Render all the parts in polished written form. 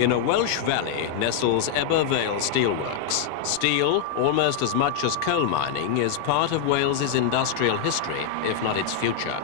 In a Welsh valley nestles Eber Vale Steelworks. Steel, almost as much as coal mining, is part of Wales's industrial history, if not its future.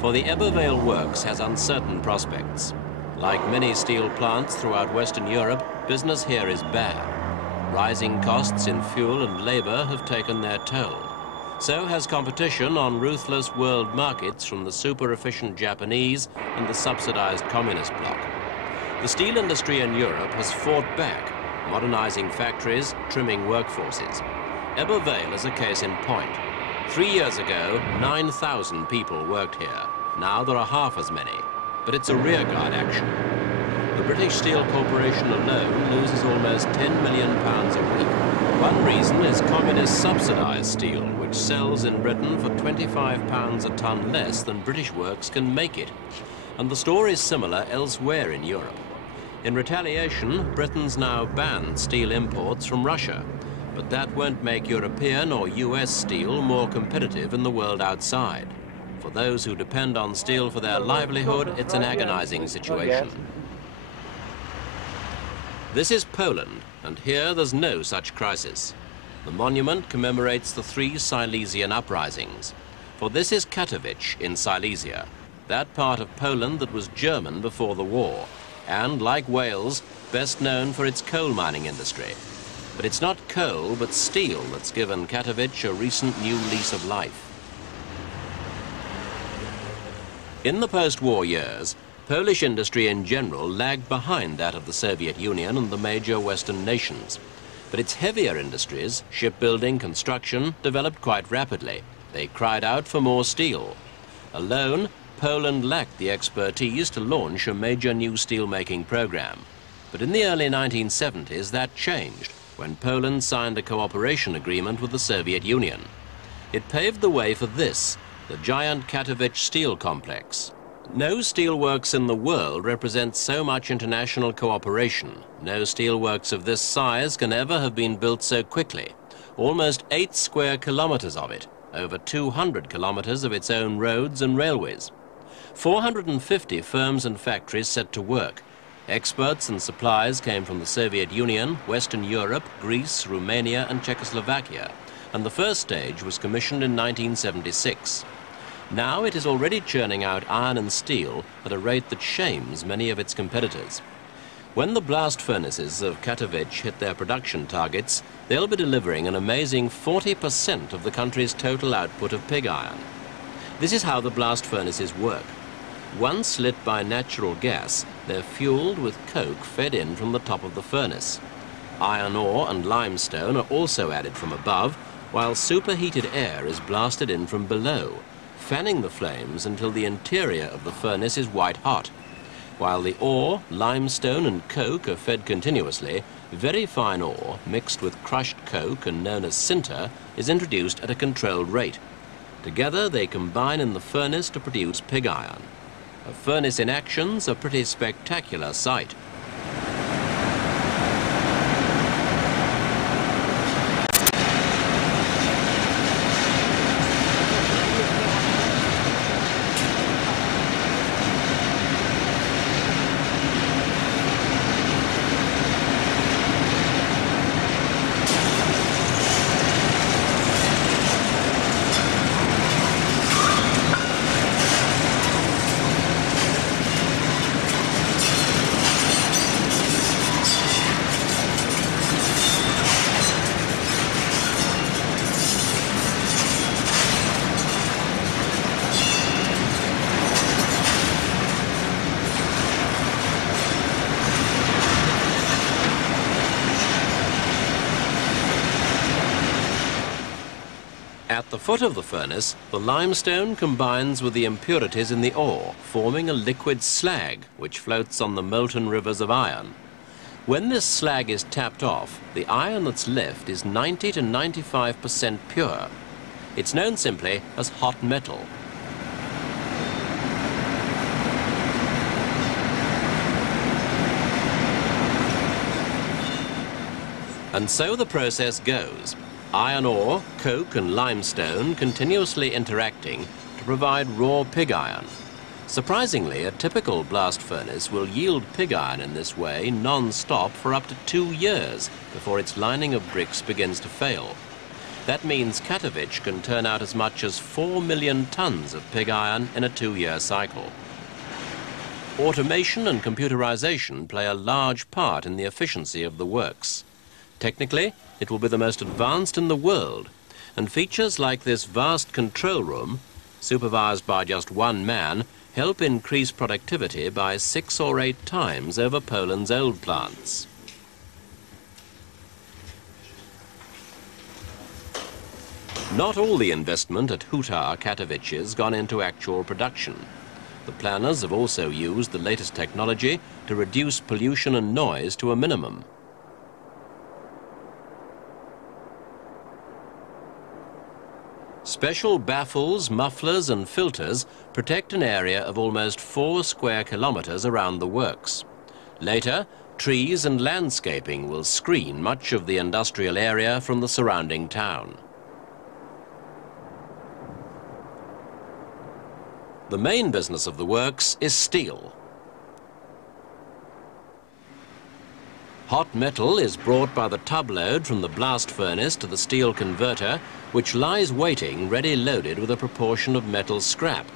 For the Eber Vale Works has uncertain prospects. Like many steel plants throughout Western Europe, business here is bad. Rising costs in fuel and labor have taken their toll. So has competition on ruthless world markets from the super-efficient Japanese and the subsidized communist bloc. The steel industry in Europe has fought back, modernizing factories, trimming workforces. Eber Vale is a case in point. 3 years ago, 9,000 people worked here. Now there are half as many, but it's a rearguard action. The British Steel Corporation alone loses almost £10 million a week. One reason is communist subsidized steel, which sells in Britain for £25 a tonne less than British works can make it. And the story is similar elsewhere in Europe. In retaliation, Britain's now banned steel imports from Russia, but that won't make European or US steel more competitive in the world outside. For those who depend on steel for their livelihood, it's an agonizing situation. This is Poland, and here there's no such crisis. The monument commemorates the 3 Silesian uprisings. For this is Katowice in Silesia, that part of Poland that was German before the war, and, like Wales, best known for its coal mining industry. But it's not coal, but steel that's given Katowice a recent new lease of life. In the post-war years, Polish industry in general lagged behind that of the Soviet Union and the major Western nations. But its heavier industries, shipbuilding, construction, developed quite rapidly. They cried out for more steel. Alone, Poland lacked the expertise to launch a major new steel-making program. But in the early 1970s, that changed when Poland signed a cooperation agreement with the Soviet Union. It paved the way for this, the giant Katowice steel complex. No steelworks in the world represent so much international cooperation. No steelworks of this size can ever have been built so quickly. Almost 8 square kilometers of it, over 200 kilometers of its own roads and railways. 450 firms and factories set to work. Experts and supplies came from the Soviet Union, Western Europe, Greece, Romania and Czechoslovakia, and the first stage was commissioned in 1976. Now it is already churning out iron and steel at a rate that shames many of its competitors. When the blast furnaces of Katowice hit their production targets, they'll be delivering an amazing 40% of the country's total output of pig iron. This is how the blast furnaces work. Once lit by natural gas, they're fueled with coke fed in from the top of the furnace. Iron ore and limestone are also added from above, while superheated air is blasted in from below, fanning the flames until the interior of the furnace is white hot. While the ore, limestone and coke are fed continuously, very fine ore, mixed with crushed coke and known as sinter, is introduced at a controlled rate. Together they combine in the furnace to produce pig iron. A furnace in action's a pretty spectacular sight. At the foot of the furnace, the limestone combines with the impurities in the ore, forming a liquid slag which floats on the molten rivers of iron. When this slag is tapped off, the iron that's left is 90 to 95% pure. It's known simply as hot metal. And so the process goes. Iron ore, coke and limestone continuously interacting to provide raw pig iron. Surprisingly, a typical blast furnace will yield pig iron in this way non-stop for up to 2 years before its lining of bricks begins to fail. That means Katowice can turn out as much as 4 million tons of pig iron in a 2-year cycle. Automation and computerization play a large part in the efficiency of the works. Technically, it will be the most advanced in the world, and features like this vast control room, supervised by just one man, help increase productivity by 6 or 8 times over Poland's old plants. Not all the investment at Hucie Katowice has gone into actual production. The planners have also used the latest technology to reduce pollution and noise to a minimum. Special baffles, mufflers and filters protect an area of almost 4 square kilometers around the works. Later, trees and landscaping will screen much of the industrial area from the surrounding town. The main business of the works is steel. Hot metal is brought by the tub load from the blast furnace to the steel converter, which lies waiting ready loaded with a proportion of metal scrap.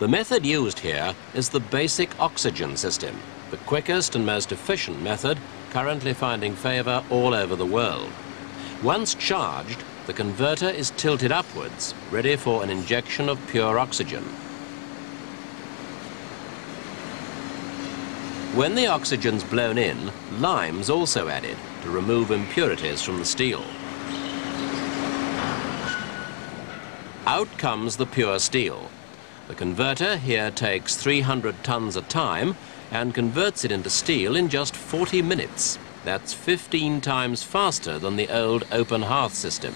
The method used here is the basic oxygen system, the quickest and most efficient method currently finding favor all over the world. Once charged, the converter is tilted upwards, ready for an injection of pure oxygen. When the oxygen's blown in, lime's also added to remove impurities from the steel. Out comes the pure steel. The converter here takes 300 tons a time and converts it into steel in just 40 minutes. That's 15 times faster than the old open hearth system.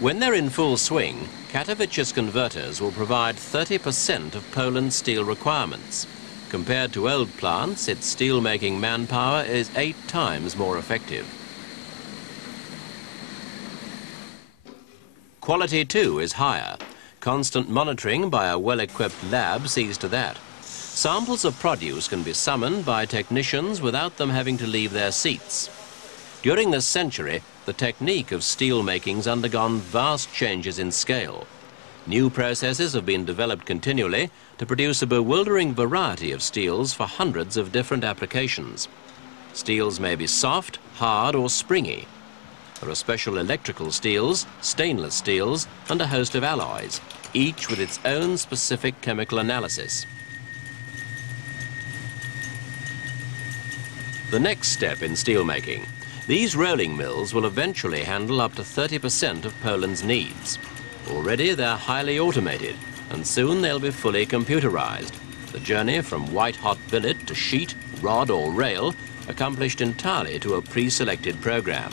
When they're in full swing, Katowice's converters will provide 30% of Poland's steel requirements. Compared to old plants, its steel-making manpower is 8 times more effective. Quality, too, is higher. Constant monitoring by a well-equipped lab sees to that. Samples of produce can be summoned by technicians without them having to leave their seats. During this century, the technique of steel making's undergone vast changes in scale. New processes have been developed continually to produce a bewildering variety of steels for hundreds of different applications. Steels may be soft, hard or springy. There are special electrical steels, stainless steels and a host of alloys, each with its own specific chemical analysis. The next step in steelmaking. These rolling mills will eventually handle up to 30% of Poland's needs. Already they're highly automated, and soon they'll be fully computerized. The journey from white-hot billet to sheet, rod or rail accomplished entirely to a pre-selected program.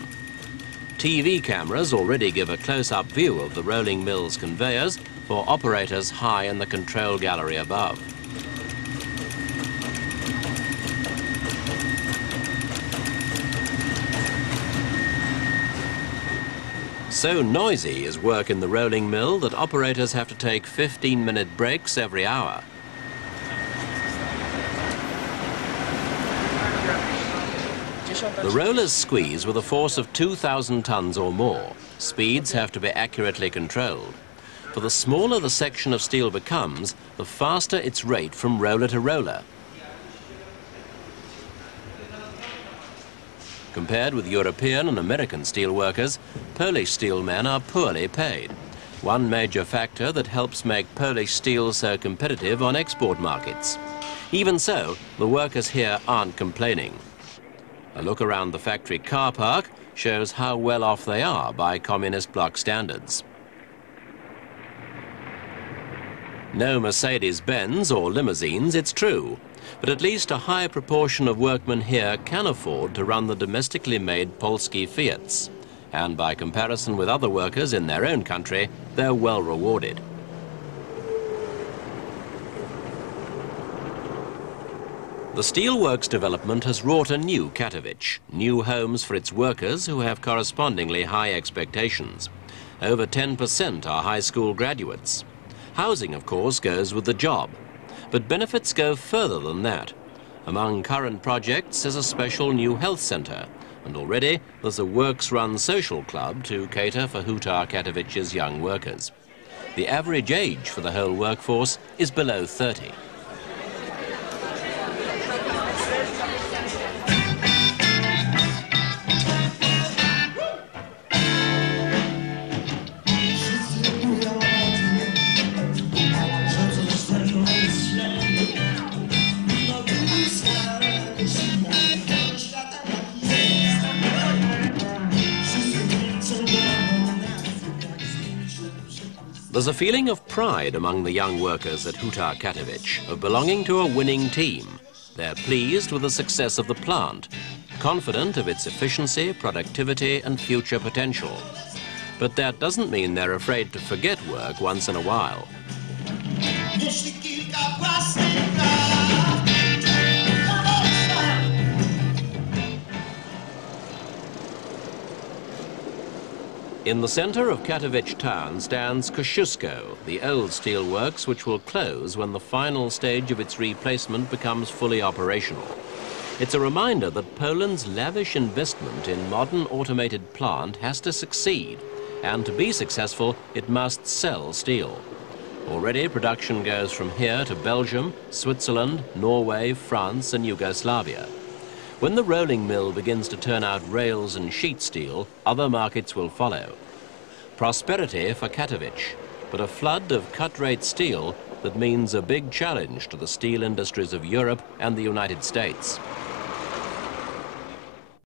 TV cameras already give a close-up view of the rolling mill's conveyors for operators high in the control gallery above. So noisy is work in the rolling mill that operators have to take 15-minute breaks every hour. The rollers squeeze with a force of 2,000 tons or more. Speeds have to be accurately controlled. For the smaller the section of steel becomes, the faster its rate from roller to roller. Compared with European and American steelworkers, Polish steelmen are poorly paid. One major factor that helps make Polish steel so competitive on export markets. Even so, the workers here aren't complaining. A look around the factory car park shows how well off they are by communist bloc standards. No Mercedes-Benz or limousines, it's true. But at least a high proportion of workmen here can afford to run the domestically made Polski Fiats. And by comparison with other workers in their own country, they're well rewarded. The steelworks development has wrought a new Katowice, new homes for its workers who have correspondingly high expectations. Over 10% are high school graduates. Housing, of course, goes with the job. But benefits go further than that. Among current projects is a special new health centre, and already there's a works-run social club to cater for Hucie Katowice's young workers. The average age for the whole workforce is below 30. There's a feeling of pride among the young workers at Hucie Katowice of belonging to a winning team. They're pleased with the success of the plant, confident of its efficiency, productivity and future potential. But that doesn't mean they're afraid to forget work once in a while. In the centre of Katowice town stands Kosciuszko, the old steelworks which will close when the final stage of its replacement becomes fully operational. It's a reminder that Poland's lavish investment in modern automated plant has to succeed, and to be successful it must sell steel. Already production goes from here to Belgium, Switzerland, Norway, France and Yugoslavia. When the rolling mill begins to turn out rails and sheet steel, other markets will follow. Prosperity for Katowice, but a flood of cut-rate steel that means a big challenge to the steel industries of Europe and the United States.